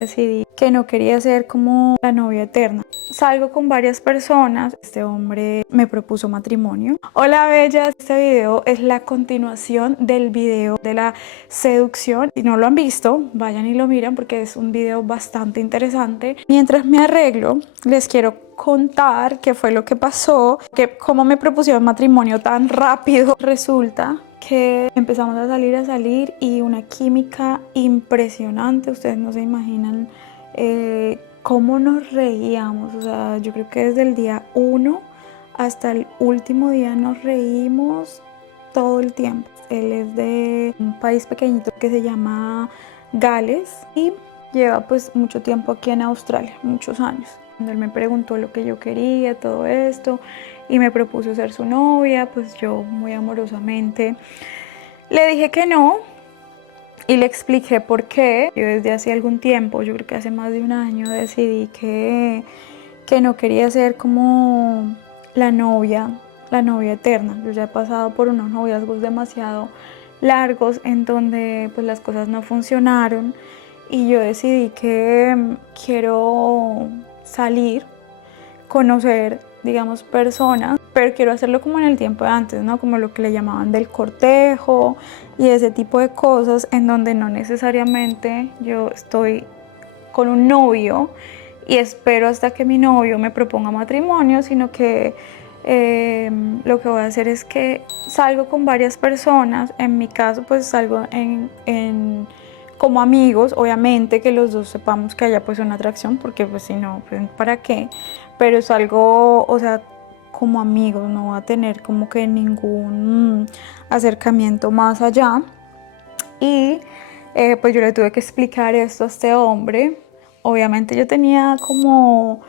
Decidí que no quería ser como la novia eterna. Salgo con varias personas. Este hombre me propuso matrimonio. Hola bellas, este video es la continuación del video de la seducción. Si no lo han visto, vayan y lo miran porque es un video bastante interesante. Mientras me arreglo, les quiero contar qué fue lo que pasó, que cómo me propusieron matrimonio tan rápido. Resulta que empezamos a salir y una química impresionante. Ustedes no se imaginan cómo nos reíamos. O sea, yo creo que desde el día 1 hasta el último día nos reímos todo el tiempo. Él es de un país pequeñito que se llama Gales y lleva pues mucho tiempo aquí en Australia, muchos años. Cuando él me preguntó lo que yo quería, todo esto, y me propuso ser su novia, pues yo muy amorosamente le dije que no y le expliqué por qué. Yo desde hace algún tiempo, yo creo que hace más de un año, decidí que no quería ser como la novia eterna. Yo ya he pasado por unos noviazgos demasiado largos en donde pues las cosas no funcionaron y yo decidí que quiero salir, conocer, digamos, personas, pero quiero hacerlo como en el tiempo de antes, ¿no? Como lo que le llamaban del cortejo y ese tipo de cosas en donde no necesariamente yo estoy con un novio y espero hasta que mi novio me proponga matrimonio, sino que lo que voy a hacer es que salgo con varias personas. En mi caso pues salgo como amigos, obviamente que los dos sepamos que haya pues una atracción, porque pues si no, pues para qué, pero salgo, o sea, como amigos, no va a tener como que ningún acercamiento más allá. Y pues yo le tuve que explicar esto a este hombre. Obviamente yo tenía como,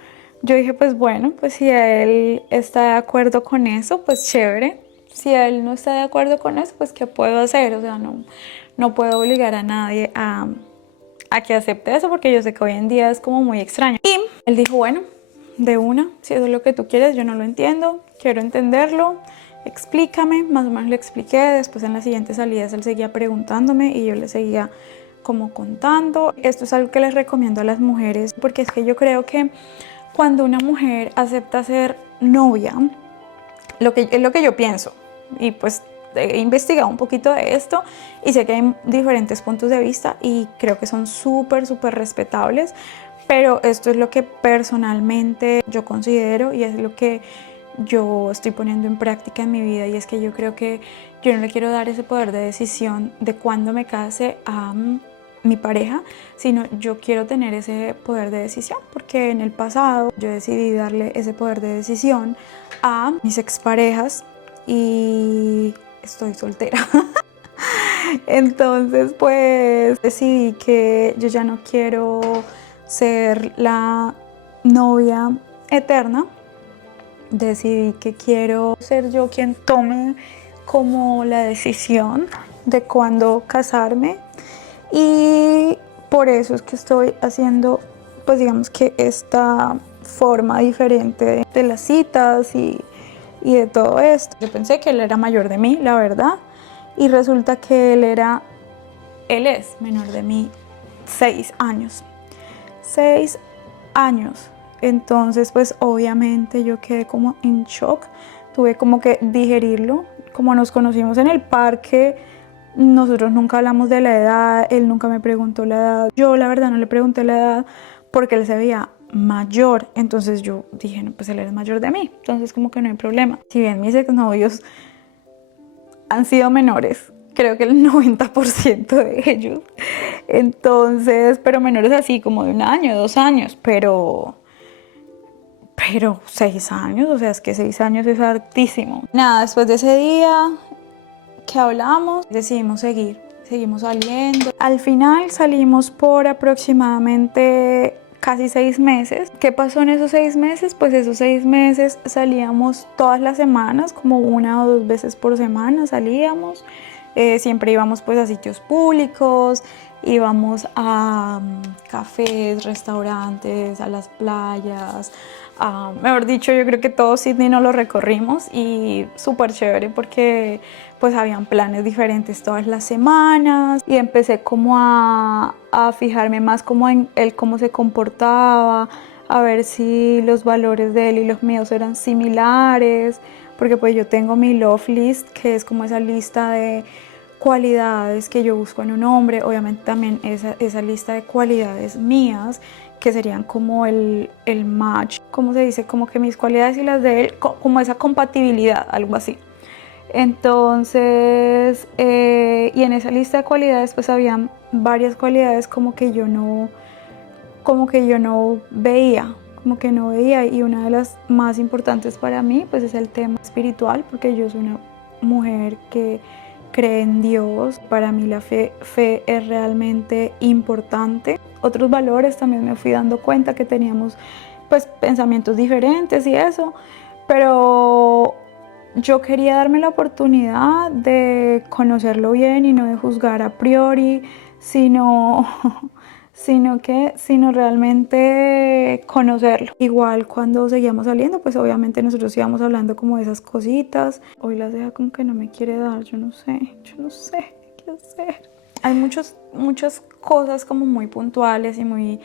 yo dije pues bueno, pues si él está de acuerdo con eso, pues chévere. Si él no está de acuerdo con eso, pues ¿qué puedo hacer? O sea, no puedo obligar a nadie a que acepte eso, porque yo sé que hoy en día es como muy extraño. Y él dijo, bueno, de una, si eso es lo que tú quieres, yo no lo entiendo, quiero entenderlo, explícame. Más o menos le expliqué. Después en las siguientes salidas él seguía preguntándome y yo le seguía como contando. Esto es algo que les recomiendo a las mujeres, porque es que yo creo que cuando una mujer acepta ser novia, es lo que yo pienso, y pues he investigado un poquito de esto y sé que hay diferentes puntos de vista y creo que son súper respetables, pero esto es lo que personalmente yo considero y es lo que yo estoy poniendo en práctica en mi vida, y es que yo creo que yo no le quiero dar ese poder de decisión de cuándo me case a mi pareja, sino yo quiero tener ese poder de decisión, porque en el pasado yo decidí darle ese poder de decisión a mis exparejas y estoy soltera. Entonces pues decidí que yo ya no quiero ser la novia eterna. Decidí que quiero ser yo quien tome como la decisión de cuándo casarme, y por eso es que estoy haciendo pues digamos que esta forma diferente de las citas y de todo esto. Yo pensé que él era mayor de mí, la verdad, y resulta que él es menor de mí 6 años. 6 años. Entonces pues obviamente yo quedé como en shock, tuve como que digerirlo. Como nos conocimos en el parque, nosotros nunca hablamos de la edad, él nunca me preguntó la edad, yo la verdad no le pregunté la edad porque él se veía mayor, entonces yo dije, no, pues él es mayor de mí, entonces como que no hay problema. Si bien mis exnovios han sido menores, creo que el 90% de ellos, entonces, pero menores así como de 1 año, 2 años, pero 6 años, o sea, es que 6 años es hartísimo. Nada, después de ese día que hablamos, seguimos saliendo. Al final salimos por aproximadamente casi 6 meses. ¿Qué pasó en esos 6 meses? Pues esos 6 meses salíamos todas las semanas, como 1 o 2 veces por semana salíamos. Siempre íbamos pues a sitios públicos, íbamos a cafés, restaurantes, a las playas, mejor dicho, yo creo que todo Sydney nos lo recorrimos y súper chévere porque pues habían planes diferentes todas las semanas y empecé como a fijarme más como en él cómo se comportaba, a ver si los valores de él y los míos eran similares, porque pues yo tengo mi love list, que es como esa lista de cualidades que yo busco en un hombre, obviamente también esa lista de cualidades mías, que serían como el match, ¿cómo se dice? Como que mis cualidades y las de él, como esa compatibilidad, algo así. Entonces, y en esa lista de cualidades pues habían varias cualidades como que yo no veía, y una de las más importantes para mí pues es el tema espiritual, porque yo soy una mujer que cree en Dios. Para mí la fe es realmente importante. Otros valores también me fui dando cuenta que teníamos pues pensamientos diferentes y eso, pero yo quería darme la oportunidad de conocerlo bien y no de juzgar a priori, sino sino realmente conocerlo. Igual cuando seguíamos saliendo, pues obviamente nosotros íbamos hablando como de esas cositas. Hoy la ceja como que no me quiere dar, yo no sé qué hacer. Hay muchas cosas como muy puntuales y muy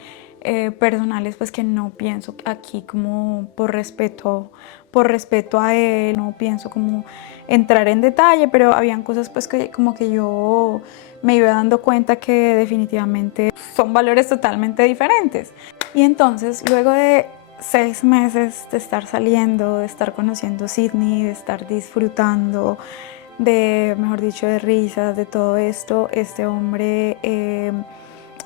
personales pues que no pienso aquí como por respeto a él, no pienso como entrar en detalle, pero habían cosas pues que como que yo me iba dando cuenta que definitivamente son valores totalmente diferentes. Y entonces luego de 6 meses de estar saliendo, de estar conociendo Sydney, de estar disfrutando, mejor dicho, de risas, de todo esto, este hombre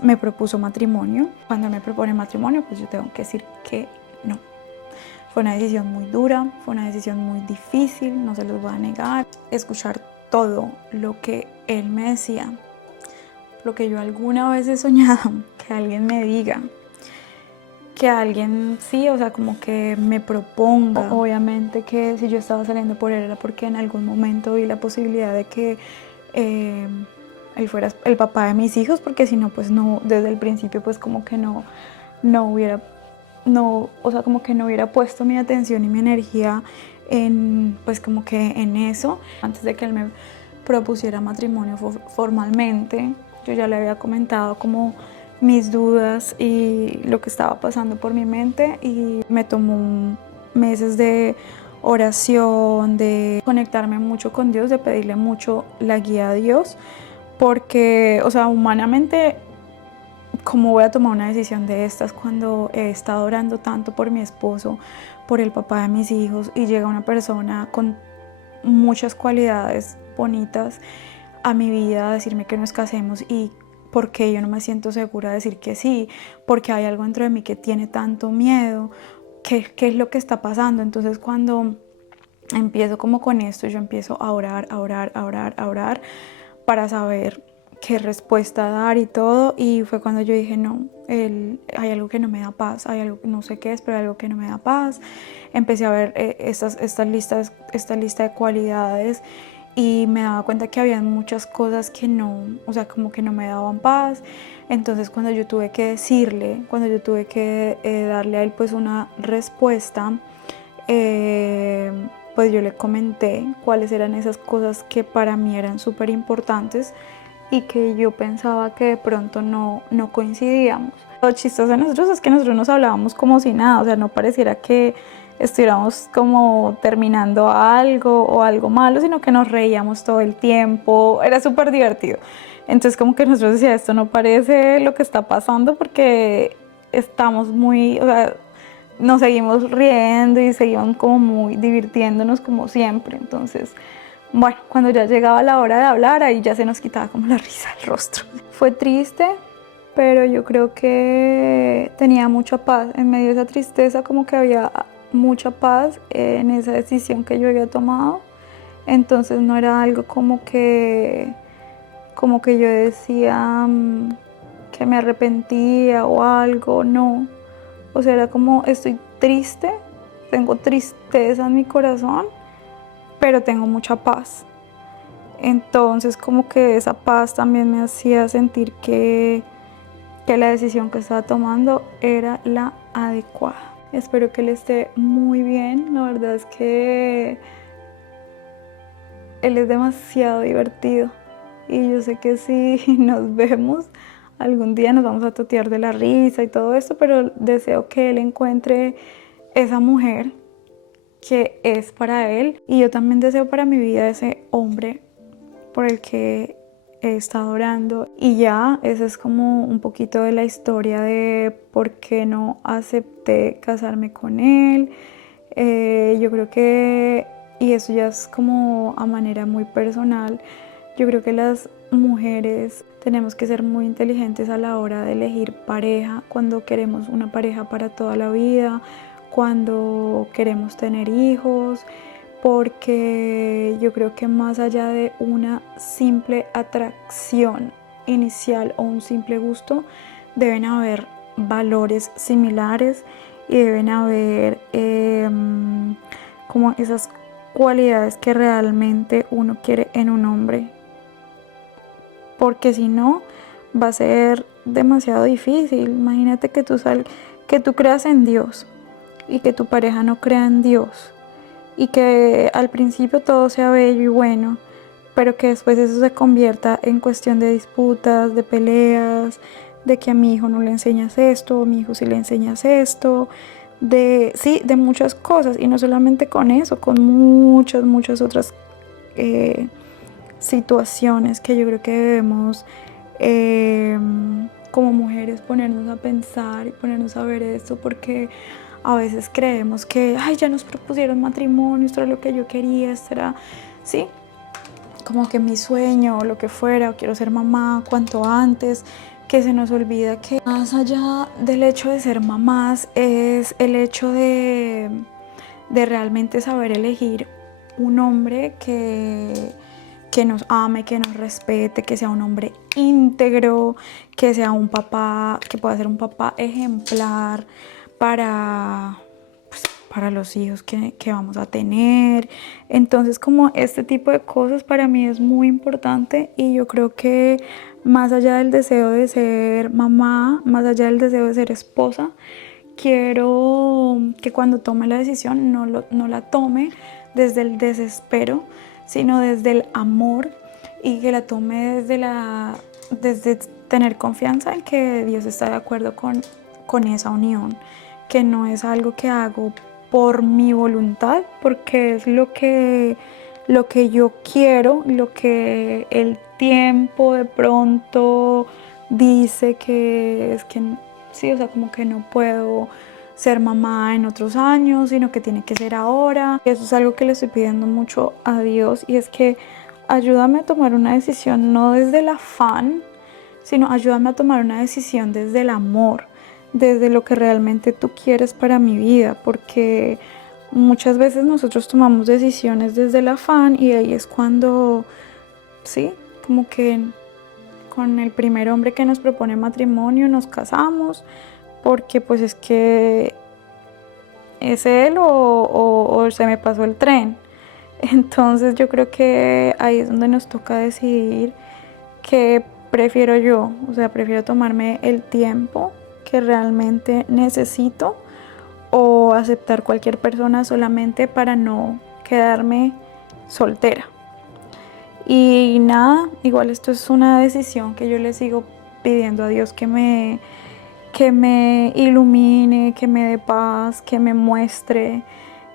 me propuso matrimonio. Cuando me propone matrimonio, pues yo tengo que decir que no. Fue una decisión muy dura, fue una decisión muy difícil, no se los voy a negar. Escuchar todo lo que él me decía, lo que yo alguna vez he soñado, que alguien me diga, que alguien, sí, o sea, como que me proponga. Obviamente que si yo estaba saliendo por él era porque en algún momento vi la posibilidad de que él fuera el papá de mis hijos, porque si no, pues no, desde el principio pues como que no hubiera, o sea, como que no hubiera puesto mi atención y mi energía en, pues como que en eso. Antes de que él me propusiera matrimonio formalmente, yo ya le había comentado como mis dudas y lo que estaba pasando por mi mente, y me tomó meses de oración, de conectarme mucho con Dios, de pedirle mucho la guía a Dios, porque, o sea, humanamente, ¿cómo voy a tomar una decisión de estas cuando he estado orando tanto por mi esposo, por el papá de mis hijos, y llega una persona con muchas cualidades bonitas a mi vida a decirme que nos casemos? Y ¿por qué yo no me siento segura de decir que sí? Porque hay algo dentro de mí que tiene tanto miedo. ¿Qué es lo que está pasando? Entonces cuando empiezo como con esto, yo empiezo a orar para saber qué respuesta dar y todo, y fue cuando yo dije no, hay algo que no me da paz, hay algo, no sé qué es, pero hay algo que no me da paz. Empecé a ver esta lista de cualidades y me daba cuenta que había muchas cosas que no, o sea, como que no me daban paz. Entonces cuando yo tuve que decirle, cuando yo tuve que darle a él pues una respuesta, pues yo le comenté cuáles eran esas cosas que para mí eran súper importantes y que yo pensaba que de pronto no coincidíamos. Lo chistoso de nosotros es que nosotros nos hablábamos como si nada, o sea, no pareciera que estuviéramos como terminando algo o algo malo, sino que nos reíamos todo el tiempo, era súper divertido. Entonces como que nosotros decíamos, esto no parece lo que está pasando, porque estamos muy, o sea, nos seguimos riendo y seguimos como muy divirtiéndonos como siempre. Entonces, bueno, cuando ya llegaba la hora de hablar, ahí ya se nos quitaba como la risa del rostro. Fue triste, pero yo creo que tenía mucha paz. En medio de esa tristeza como que había mucha paz en esa decisión que yo había tomado. Entonces no era algo como que yo decía que me arrepentía o algo, no. O sea, era como estoy triste, tengo tristeza en mi corazón, pero tengo mucha paz. Entonces como que esa paz también me hacía sentir que la decisión que estaba tomando era la adecuada. Espero que él esté muy bien. La verdad es que él es demasiado divertido y yo sé que si nos vemos algún día nos vamos a totear de la risa y todo esto, pero deseo que él encuentre esa mujer que es para él, y yo también deseo para mi vida ese hombre por el que he estado orando. Y ya, esa es como un poquito de la historia de por qué no acepté casarme con él. Yo creo que, y eso ya es como a manera muy personal, yo creo que las mujeres tenemos que ser muy inteligentes a la hora de elegir pareja, cuando queremos una pareja para toda la vida, cuando queremos tener hijos, porque yo creo que más allá de una simple atracción inicial o un simple gusto, deben haber valores similares y deben haber como esas cualidades que realmente uno quiere en un hombre, porque si no va a ser demasiado difícil. Imagínate que que tú creas en Dios y que tu pareja no crea en Dios, y que al principio todo sea bello y bueno, pero que después eso se convierta en cuestión de disputas, de peleas, de que a mi hijo no le enseñas esto, a mi hijo sí le enseñas esto, de muchas cosas, y no solamente con eso, con muchas otras situaciones que yo creo que debemos como mujeres ponernos a pensar y ponernos a ver esto, porque a veces creemos que ay, ya nos propusieron matrimonio, esto era lo que yo quería, esto era, sí, como que mi sueño o lo que fuera, o quiero ser mamá cuanto antes, que se nos olvida que más allá del hecho de ser mamás es el hecho de realmente saber elegir un hombre que nos ame, que nos respete, que sea un hombre íntegro, que sea un papá, que pueda ser un papá ejemplar para, pues, para los hijos que vamos a tener. Entonces, como este tipo de cosas para mí es muy importante, y yo creo que más allá del deseo de ser mamá, más allá del deseo de ser esposa, quiero que cuando tome la decisión no la tome desde el desespero, sino desde el amor, y que la tome desde tener confianza en que Dios está de acuerdo con esa unión, que no es algo que hago por mi voluntad, porque es lo que yo quiero, lo que el tiempo de pronto dice que es que sí, o sea, como que no puedo ser mamá en otros años, sino que tiene que ser ahora. Eso es algo que le estoy pidiendo mucho a Dios, y es que ayúdame a tomar una decisión no desde el afán, sino ayúdame a tomar una decisión desde el amor, desde lo que realmente tú quieres para mi vida, porque muchas veces nosotros tomamos decisiones desde el afán, y ahí es cuando, sí, como que con el primer hombre que nos propone matrimonio nos casamos, porque pues es que es él o se me pasó el tren. Entonces yo creo que ahí es donde nos toca decidir qué prefiero yo. O sea, prefiero tomarme el tiempo que realmente necesito, o aceptar cualquier persona solamente para no quedarme soltera. Y nada, igual esto es una decisión que yo le sigo pidiendo a Dios que me ilumine, que me dé paz, que me muestre,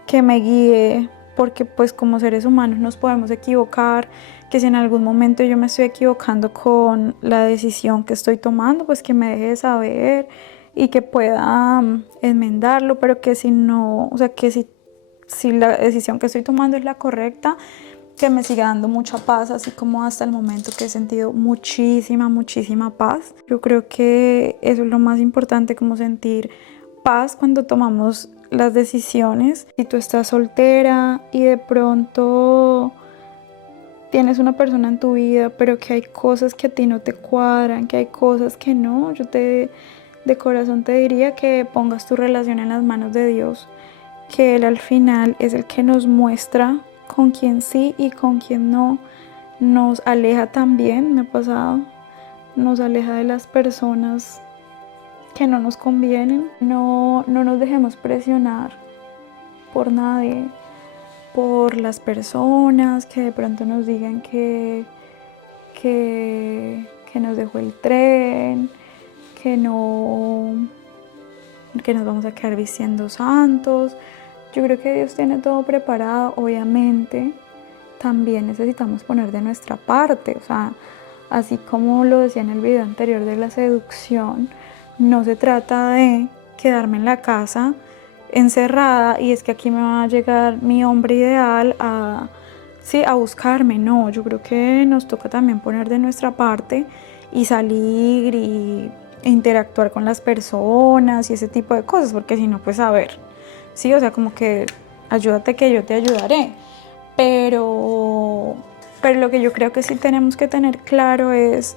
que me guíe, porque pues como seres humanos nos podemos equivocar, que si en algún momento yo me estoy equivocando con la decisión que estoy tomando, pues que me deje saber y que pueda enmendarlo, pero que si no, o sea, que si la decisión que estoy tomando es la correcta, que me siga dando mucha paz, así como hasta el momento que he sentido muchísima paz. Yo creo que eso es lo más importante, como sentir paz cuando tomamos las decisiones. Si tú estás soltera y de pronto tienes una persona en tu vida, pero que hay cosas que a ti no te cuadran, que hay cosas que no, de corazón te diría que pongas tu relación en las manos de Dios, que Él al final es el que nos muestra con quién sí y con quién no, nos aleja también, me ha pasado, nos aleja de las personas que no nos convienen. No nos dejemos presionar por nadie, por las personas que de pronto nos digan que nos dejó el tren, que nos vamos a quedar vistiendo santos. Yo creo que Dios tiene todo preparado. Obviamente también necesitamos poner de nuestra parte, o sea, así como lo decía en el video anterior de la seducción, no se trata de quedarme en la casa encerrada y es que aquí me va a llegar mi hombre ideal a buscarme. No, yo creo que nos toca también poner de nuestra parte y salir e interactuar con las personas y ese tipo de cosas, porque si no, pues a ver, sí, o sea, como que ayúdate que yo te ayudaré, pero lo que yo creo que sí tenemos que tener claro es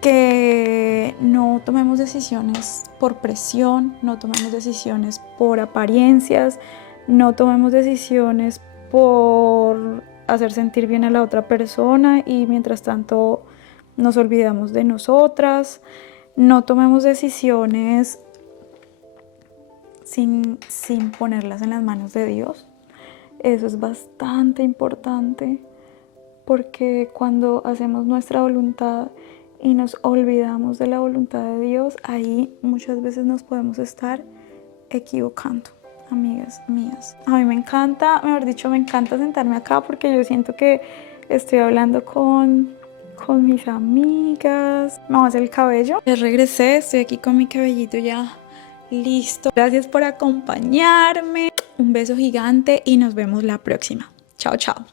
que no tomemos decisiones por presión, no tomemos decisiones por apariencias, no tomemos decisiones por hacer sentir bien a la otra persona y mientras tanto nos olvidamos de nosotras. No tomemos decisiones sin ponerlas en las manos de Dios. Eso es bastante importante porque cuando hacemos nuestra voluntad y nos olvidamos de la voluntad de Dios, ahí muchas veces nos podemos estar equivocando, amigas mías. A mí me encanta, mejor dicho, me encanta sentarme acá porque yo siento que estoy hablando con mis amigas. Me voy a hacer el cabello. Ya regresé, estoy aquí con mi cabellito ya listo. Gracias por acompañarme. Un beso gigante y nos vemos la próxima. Chao, chao.